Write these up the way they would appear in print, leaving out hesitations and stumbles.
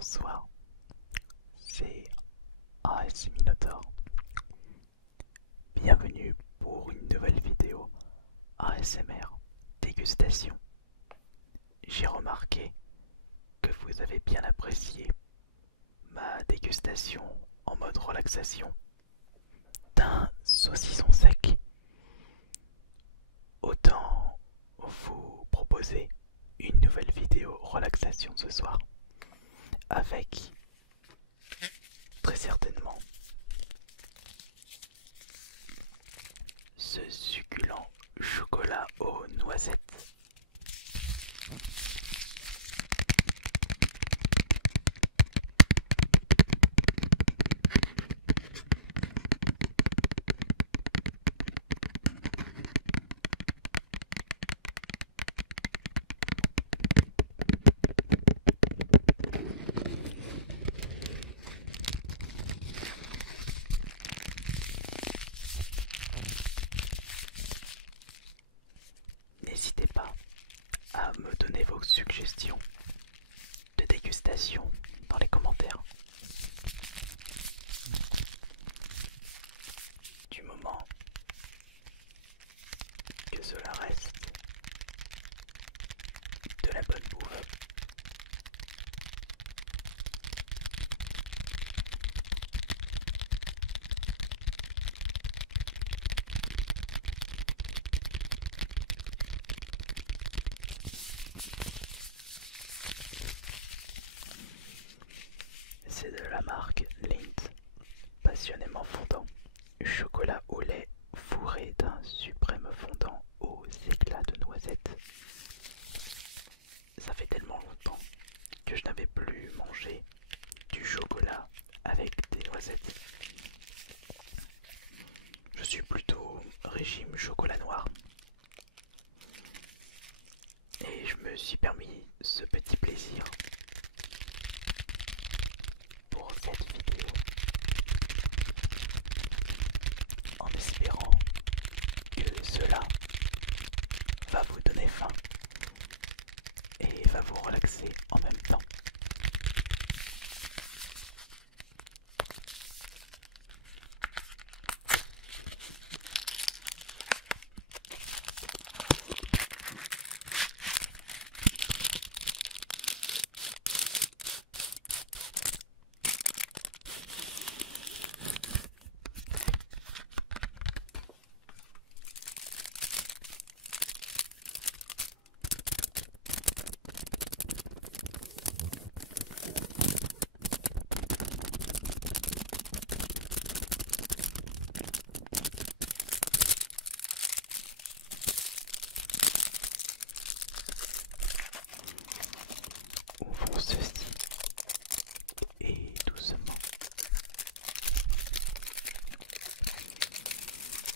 Bonsoir, c'est AS Minotaur. Bienvenue pour une nouvelle vidéo ASMR dégustation. J'ai remarqué que vous avez bien apprécié ma dégustation en mode relaxation d'un saucisson sec. Autant vous proposer une nouvelle vidéo relaxation ce soir avec très certainement ce succulent chocolat aux noisettes. N'hésitez pas à me donner vos suggestions de dégustation dans les commentaires. Du moment que cela reste de la bonne bouffe. C'est de la marque Lindt, passionnément fondant, chocolat au lait fourré d'un suprême fondant aux éclats de noisettes. Ça fait tellement longtemps que je n'avais plus mangé du chocolat avec des noisettes. Je suis plutôt régime chocolat noir. Et je me suis permis ce petit plaisir pour cette vidéo, en espérant que cela va vous donner faim et va vous relaxer en même temps. Ouvrons ceci et doucement.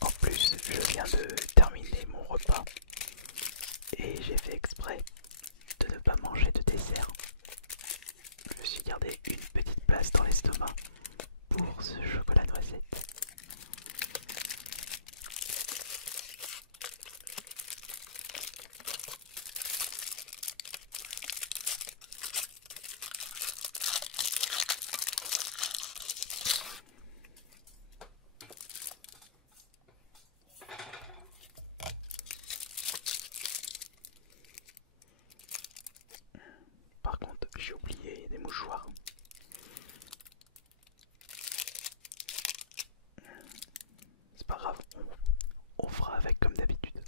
En plus, je viens de terminer mon repas et j'ai fait exprès de ne pas manger de dessert. Je me suis gardé une petite place dans l'estomac pour ce chocolat noisette. Par contre, j'ai oublié des mouchoirs. C'est pas grave, on fera avec comme d'habitude.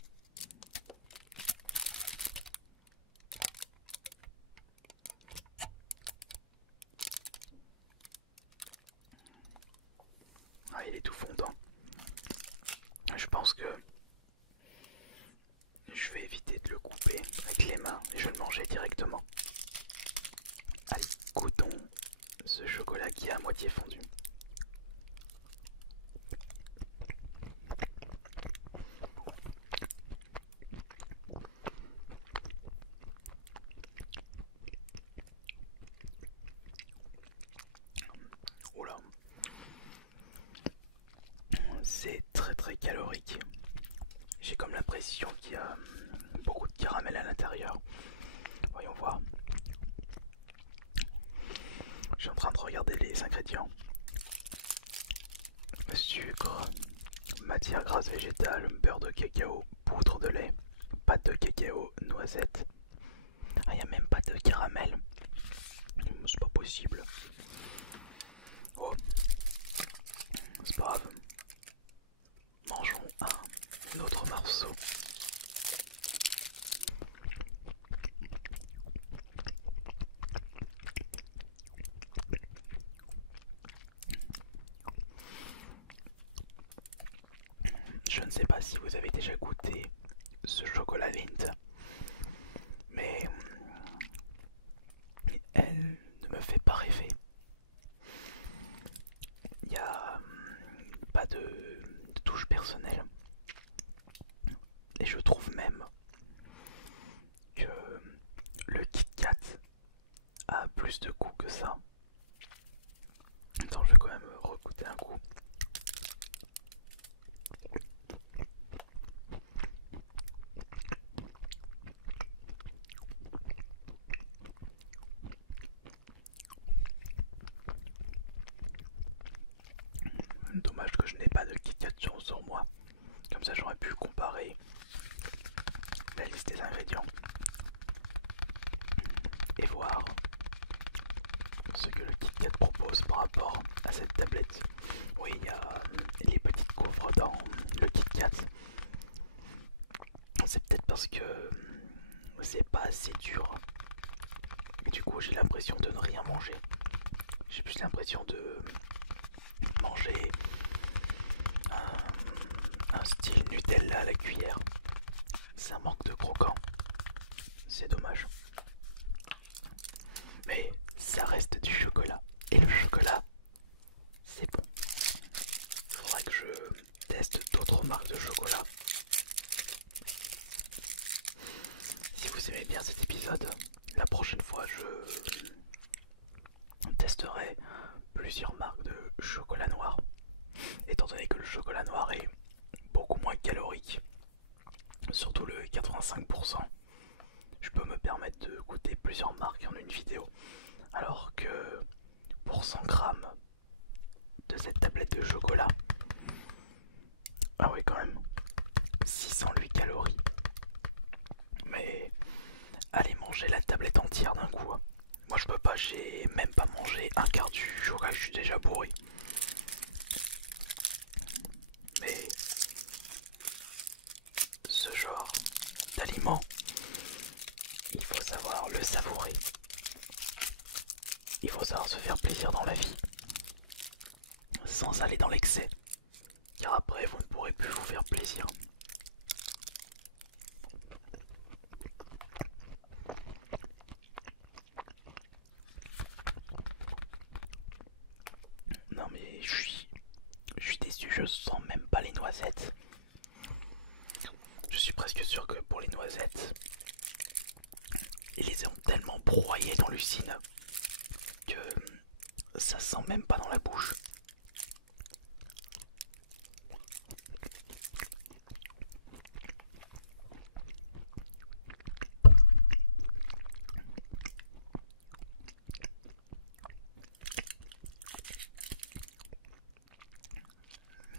Ah, il est tout fondant. Je pense que je vais éviter de le couper avec les mains et je vais le manger directement. Allez, goûtons ce chocolat qui est à moitié fondu. Oula, c'est très calorique. J'ai comme l'impression qu'il y a beaucoup de caramel à l'intérieur. Voyons voir. suis en train de regarder les ingrédients. Sucre, matière grasse végétale, beurre de cacao, poudre de lait, pâte de cacao, noisettes. Ah, il n'y a même pas de caramel. C'est pas possible. Oh, c'est pas grave. Mangeons un autre morceau. Je ne sais pas si vous avez déjà goûté ce chocolat Lindt, mais elle ne me fait pas rêver. Il n'y a pas de touche personnelle. Et je trouve même que le Kit Kat a plus de goût que ça. Attends, je vais quand même regoûter un coup. Dommage que je n'ai pas de Kit Kat sur moi. Comme ça j'aurais pu comparer la liste des ingrédients et voir ce que le Kit Kat propose par rapport à cette tablette. Oui, il y a les petites gaufres dans le Kit Kat. C'est peut-être parce que c'est pas assez dur. Et du coup j'ai l'impression de ne rien manger. J'ai plus l'impression de manger un style Nutella à la cuillère. Ça manque de croquant. C'est dommage. Mais ça reste du chocolat. Et le chocolat, c'est bon. Il faudra que je teste d'autres marques de chocolat. Si vous aimez bien cet épisode, la prochaine fois je testerai plusieurs marques de chocolat noir. Étant donné que le chocolat noir est beaucoup moins calorique, surtout le 85%, je peux me permettre de goûter plusieurs marques en une vidéo. Alors que pour 100 grammes de cette tablette de chocolat, ah oui quand même, 608 calories. Mais allez manger la tablette entière d'un coup. Moi je peux pas, j'ai même pas mangé un quart du chocolat, je suis déjà bourré. Mais ce genre d'aliment, il faut savoir le savourer. Il faut savoir se faire plaisir dans la vie, sans aller dans l'excès, car après vous ne pourrez plus vous faire plaisir. Non mais je suis déçu, je sens même pas les noisettes. Je suis presque sûr que pour les noisettes, ils les ont tellement broyées dans l'usine que ça sent même pas dans la bouche.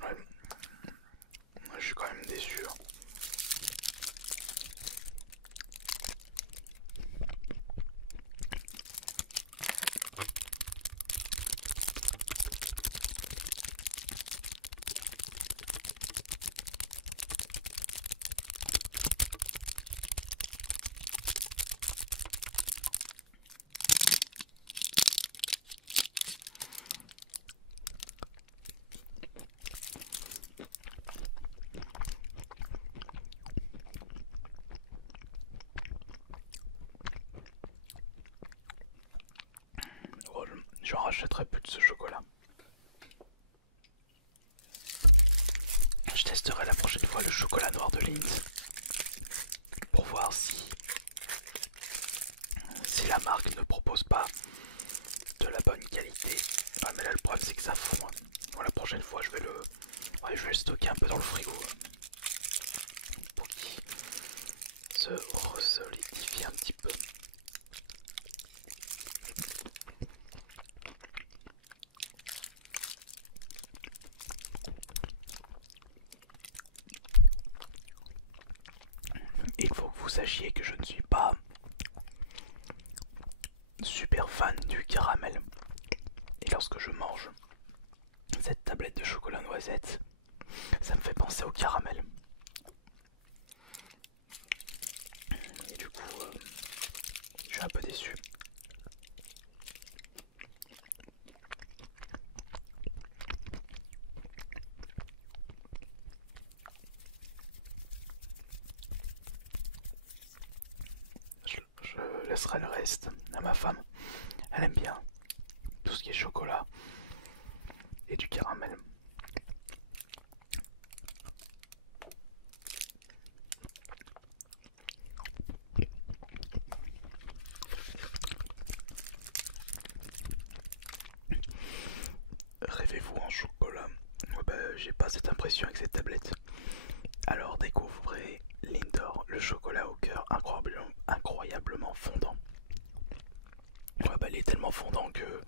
Ouais. Je suis quand même déçu. Oh, j'en rachèterai plus de ce chocolat. Je testerai la prochaine fois le chocolat noir de Lindt pour voir si la marque ne propose pas de la bonne qualité. Ah, mais là le problème c'est que ça fond. Bon, la prochaine fois je vais le stocker un peu dans le frigo pour qu'il se resolidifie un petit peu. vous sachiez que je ne suis pas super fan du caramel. Et lorsque je mange cette tablette de chocolat noisette, ça me fait penser au caramel. Et du coup, je suis un peu déçu. Je laisserai le reste à ma femme. Elle aime bien tout ce qui est chocolat et du caramel. Rêvez-vous en chocolat? J'ai pas cette impression avec cette tablette. Alors découvrez Lindor, le chocolat au cœur incroyablement fondant. Il est tellement fondant que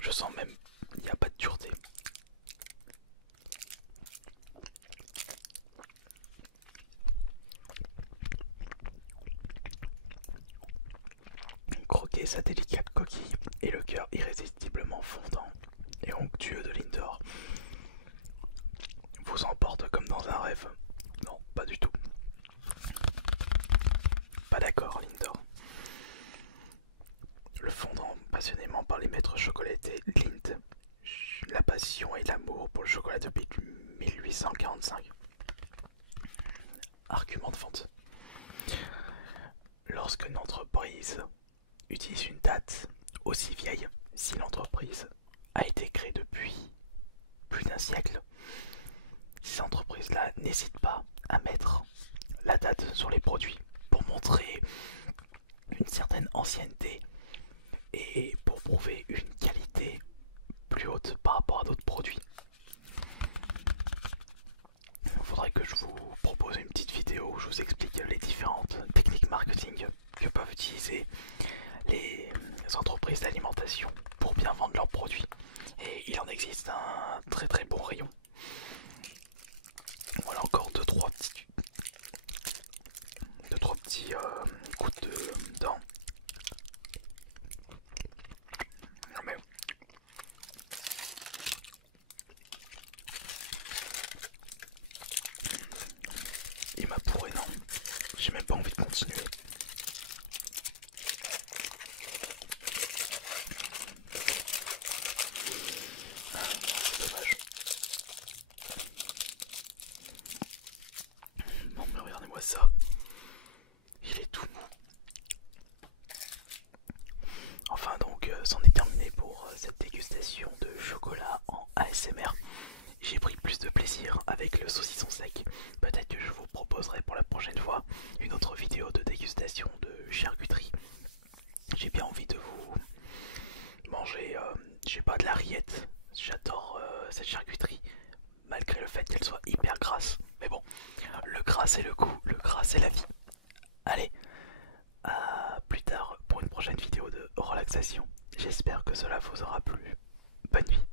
je sens même il n'y a pas de dureté. Croquez sa délicate coquille et le cœur irrésistiblement fondant et onctueux de Lindor vous emporte comme dans un rêve. Non, pas du tout. Pas d'accord, Lindor. Le fondant passionnément par les maîtres chocolatés Lind, la passion et l'amour pour le chocolat depuis 1845. Argument de vente. Lorsqu'une entreprise utilise une date aussi vieille, si l'entreprise a été créée depuis plus d'un siècle, ces entreprises-là n'hésitent pas à mettre la date sur les produits pour montrer une certaine ancienneté et pour prouver une qualité plus haute par rapport à d'autres produits. Il faudrait que je vous propose une petite vidéo où je vous explique les différentes techniques marketing que peuvent utiliser les entreprises d'alimentation pour bien vendre leurs produits. Et il en existe un très très bon rayon. Voilà encore deux trois petits coups de dents. Mais il m'a pourri, non, j'ai même pas envie de continuer. C'est dommage. Non mais regardez-moi ça. Il est tout mou. Enfin donc, c'en est terminé pour cette dégustation de chocolat en ASMR. J'ai pris plus de plaisir avec le saucisson sec. Peut-être que je vous proposerai pour la prochaine fois une autre vidéo de dégustation de charcuterie. J'ai bien envie de vous manger, je sais pas, de la rillette. J'adore cette charcuterie, malgré le fait qu'elle soit hyper grasse. Mais bon, le gras c'est le goût, le gras c'est la vie. Allez, à plus tard pour une prochaine vidéo de relaxation. J'espère que cela vous aura plu. Bonne nuit.